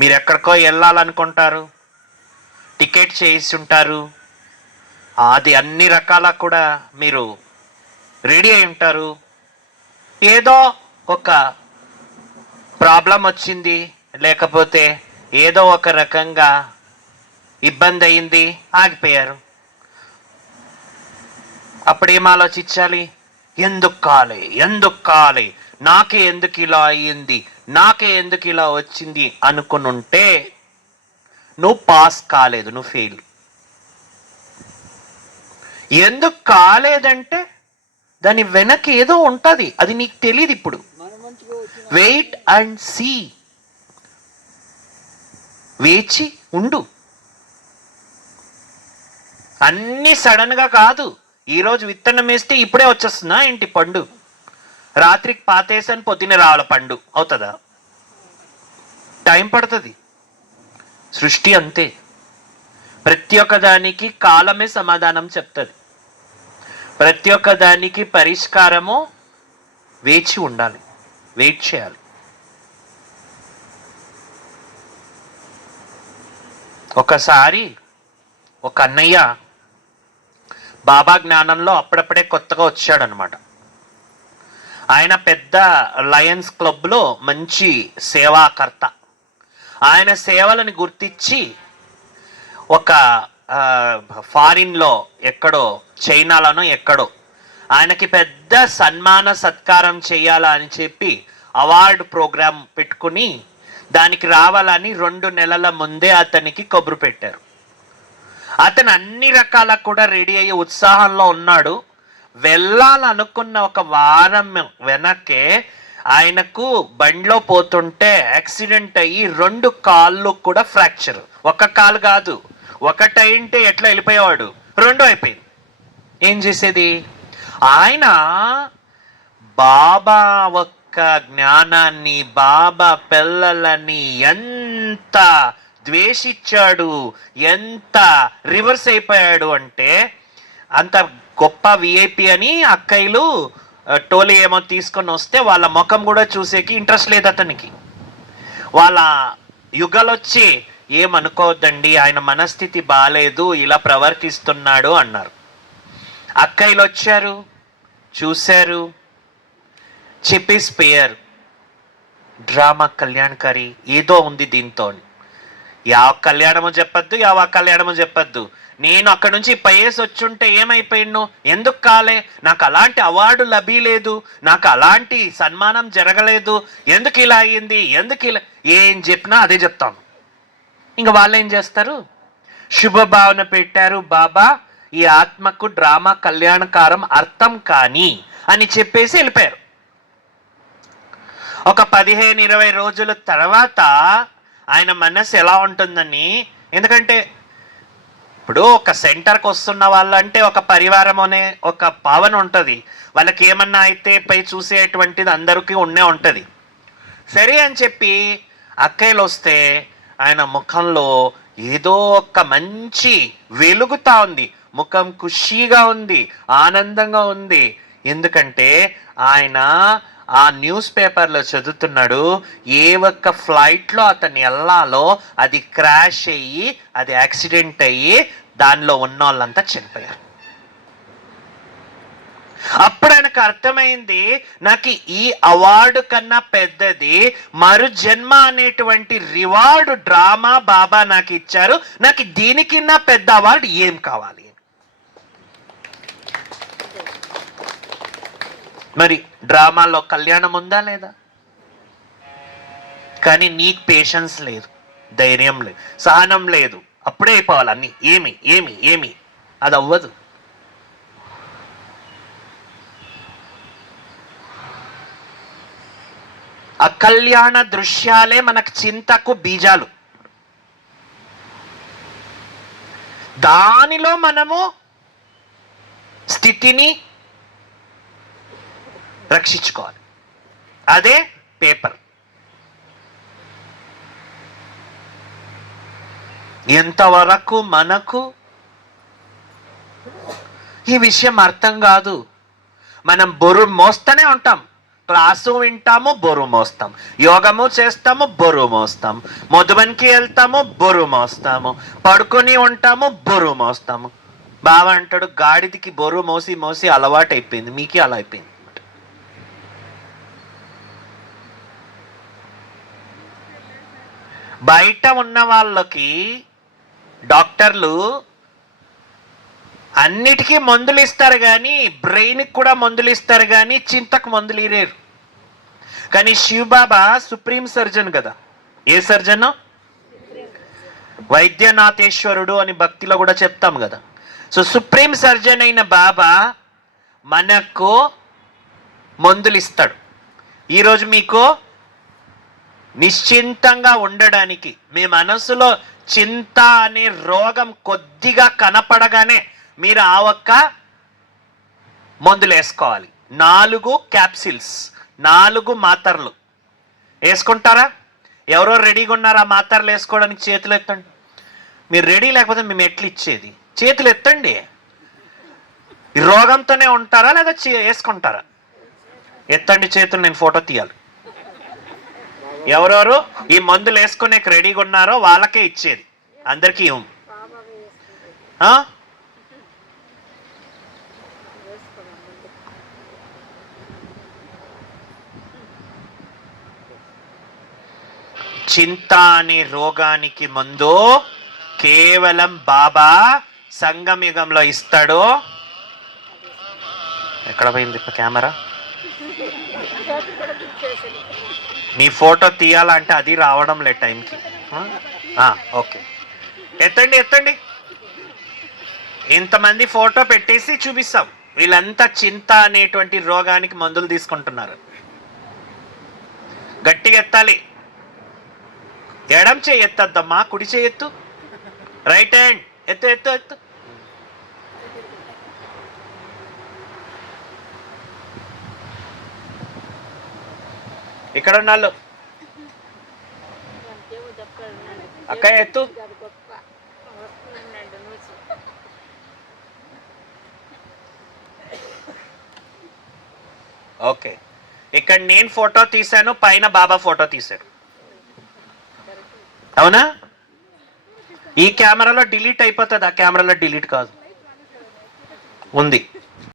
మీరు ఎక్కడికో వెళ్ళాలనుకుంటారు. టికెట్ చేసి ఉంటారు అది అన్ని రకాల కూడా మీరు రెడీ అయి ఉంటారు. ఏదో ఒక ప్రాబ్లం వచ్చింది లేకపోతే ఏదో ఒక రకంగా ఇబ్బంది అయింది ఆగిపోయారు. అప్పుడేం ఆలోచించాలి? ఎందుకు కాలి? ఎందుకు కాలి? నాకే ఎందుకు ఇలా అయ్యింది? నాకే ఎందుకు ఇలా వచ్చింది అనుకుని ఉంటే నువ్వు పాస్ కాలేదు నువ్వు ఫెయిల్. ఎందుకు కాలేదంటే దాని వెనక ఏదో ఉంటుంది అది నీకు తెలియదు ఇప్పుడు. వెయిట్ అండ్ సీ వేచి ఉండు. అన్నీ సడన్గా కాదు. ఈరోజు విత్తనం వేస్తే ఇప్పుడే వచ్చేస్తుందా ఏంటి పండు? రాత్రికి పాతేసాను పొద్దున్నే రావాల పండు. అవుతుందా? టైం పడుతుంది. సృష్టి అంతే. ప్రతి ఒక్క దానికి కాలమే సమాధానం చెప్తుంది. ప్రతి ఒక్క దానికి పరిష్కారము వేచి ఉండాలి. వెయిట్ చేయాలి. ఒకసారి ఒక అన్నయ్య బాబా జ్ఞానంలో అప్పుడప్పుడే కొత్తగా వచ్చాడనమాట ఆయన పెద్ద లయన్స్ క్లబ్లో మంచి సేవాకర్త. ఆయన సేవలను గుర్తించి ఒక ఫారిన్లో ఎక్కడో చైనాలోనో ఎక్కడో ఆయనకి పెద్ద సన్మాన సత్కారం చేయాలా అని చెప్పి అవార్డు ప్రోగ్రాం పెట్టుకుని దానికి రావాలని రెండు నెలల ముందే అతనికి కబురు పెట్టారు. అతను అన్ని రకాల కూడా రెడీ అయ్యి ఉత్సాహంలో ఉన్నాడు. వెళ్ళాలనుకున్న ఒక వారం వెనకే ఆయనకు బండిలో పోతుంటే యాక్సిడెంట్ అయ్యి రెండు కాళ్ళు కూడా ఫ్రాక్చర్. ఒక కాలు కాదు ఒకటైంటే ఎట్లా వెళ్ళిపోయేవాడు? రెండు అయిపోయింది. ఏం చేసేది? ఆయన బాబా ఒక్క జ్ఞానాన్ని బాబా పిల్లలని ఎంత ద్వేషించాడు ఎంత రివర్స్ అయిపోయాడు అంటే అంత గొప్ప విఐపి అని అక్కయ్యలు టోలీ ఏమో తీసుకొని వస్తే వాళ్ళ ముఖం కూడా చూసేకి ఇంట్రెస్ట్ లేదు అతనికి. వాళ్ళ యుగాలు వచ్చి ఏమనుకోవద్దండి ఆయన మనస్థితి బాగాలేదు ఇలా ప్రవర్తిస్తున్నాడు అన్నారు. అక్కయ్యలు వచ్చారు చూశారు చెప్పేసిపోయారు డ్రామా కళ్యాణకారి ఏదో ఉంది దీంతో యా కళ్యాణము చెప్పొద్దు యావ కళ్యాణము చెప్పొద్దు. నేను అక్కడ నుంచి పయేసి వచ్చుంటే ఏమైపోయిండు? ఎందుకు కాలే? నాకు అలాంటి అవార్డు లభిలేదు. నాకు అలాంటి సన్మానం జరగలేదు. ఎందుకు ఇలా అయ్యింది? ఎందుకు ఇలా? ఏం చెప్పినా అదే చెప్తాను. ఇంకా వాళ్ళు ఏం చేస్తారు? శుభభావన పెట్టారు బాబా ఈ ఆత్మకు డ్రామా కళ్యాణకారం అర్థం కానీ అని చెప్పేసి వెళ్ళిపోయారు. ఒక పదిహేను ఇరవై రోజుల తర్వాత ఆయన మనసు ఎలా ఉంటుందని. ఎందుకంటే ఇప్పుడు ఒక సెంటర్కి వస్తున్న వాళ్ళంటే ఒక పరివారం అనే ఒక భావన ఉంటుంది. వాళ్ళకి ఏమన్నా అయితే పై చూసేటువంటిది అందరికీ ఉండే ఉంటుంది. సరే అని చెప్పి అక్కయ్యలు వస్తే ఆయన ముఖంలో ఏదో ఒక మంచి వెలుగుతా ఉంది. ముఖం ఖుషీగా ఉంది ఆనందంగా ఉంది. ఎందుకంటే ఆయన ఆ న్యూస్ పేపర్లో చదువుతున్నాడు ఏ ఒక్క ఫ్లైట్లో అతను వెళ్ళాలో అది క్రాష్ అయ్యి అది యాక్సిడెంట్ అయ్యి దానిలో ఉన్న వాళ్ళంతా చనిపోయారు. అప్పుడు ఆయనకు అర్థమైంది నాకు ఈ అవార్డు కన్నా పెద్దది మరు జన్మ అనేటువంటి రివార్డు డ్రామా బాబా నాకు ఇచ్చారు నాకు దీనికిన్నా పెద్ద అవార్డు ఏం కావాలి? మరి డ్రామాలో కళ్యాణం ఉందా లేదా? కానీ నీకు పేషెన్స్ లేదు ధైర్యం లేదు సహనం లేదు. అప్పుడే అయిపోవాలి అన్ని. ఏమి ఏమి ఏమి? అది అవ్వదు. అకళ్యాణ దృశ్యాలే మనకు చింతకు బీజాలు. దానిలో మనము స్థితిని రక్షించుకోవాలి. అదే పేపర్ ఎంతవరకు మనకు? ఈ విషయం అర్థం కాదు. మనం బొరు మోస్తూనే ఉంటాం. క్లాసు వింటాము బొరు మోస్తాం. యోగము చేస్తాము బొరు మోస్తాం. మధుబన్కి వెళ్తాము బొరు మోస్తాము. పడుకొని ఉంటాము బొరు మోస్తాము. బావ అంటాడు గాడిదికి బరువు మోసి మోసి అలవాటు అయిపోయింది మీకే అలా అయిపోయింది బయట ఉన్న వాళ్ళకి డాక్టర్లు అన్నిటికీ మందులు ఇస్తారు కానీ బ్రెయిన్కి కూడా మందులు ఇస్తారు కానీ చింతకు మందులు ఇరేరు కానీ శివబాబా సుప్రీం సర్జన్ కదా. ఏ సర్జన్? వైద్యనాథేశ్వరుడు అని భక్తిలో కూడా చెప్తాం కదా. సో సుప్రీం సర్జన్ అయిన బాబా మనకు మందులు ఇస్తాడు. ఈరోజు మీకు నిశ్చింతంగా ఉండడానికి మీ మనసులో చింత అనే రోగం కొద్దిగా కనపడగానే మీరు ఆ ఒక్క మందులు వేసుకోవాలి నాలుగు క్యాప్సిల్స్ నాలుగు మాత్రలు. వేసుకుంటారా? ఎవరో రెడీగా ఉన్నారా? మాత్రలు వేసుకోవడానికి చేతులు ఎత్తండి. మీరు రెడీ లేకపోతే మేము ఎట్లు ఇచ్చేది. చేతులు ఎత్తండి. రోగంతోనే ఉంటారా లేదా చే- వేసుకుంటారా? ఎత్తండి చేతులు నేను ఫోటో తీయాలి. ఎవరెవరు? ఈ మందులు వేసుకునే రెడీగా ఉన్నారో వాళ్ళకే ఇచ్చేది. అందరికీ ఇవ్వం. ఆ? చింత అనే రోగానికి మందు కేవలం బాబా సంగమయుగంలో ఇస్తాడు? ఎక్కడ పోయింది ఇప్పుడు కెమెరా? మీ ఫోటో తీయాలంటే అది రావడం లే టైంకి. ఓకే. ఎత్తండి ఎత్తండి. ఇంతమంది ఫోటో పెట్టేసి చూపిస్తాం. వీళ్ళంతా చింత అనేటువంటి రోగానికి మందులు తీసుకుంటున్నారు. గట్టిగా ఎత్తాలి. ఎడం చేయి ఎత్తద్దమ్మా కుడి చేయెత్తు రైట్ హ్యాండ్. ఎత్తు ఎత్తు ఎత్తు. ఇక్కడ ఉన్నాళ్ళు. అక్క ఎత్తు. ఓకే. ఇక్కడ నేను ఫోటో తీశాను పైన బాబా ఫోటో తీశాడు. అవునా? ఈ కెమెరాలో డిలీట్ అయిపోతుంది ఆ కెమెరాలో డిలీట్ కాదు. ఉంది.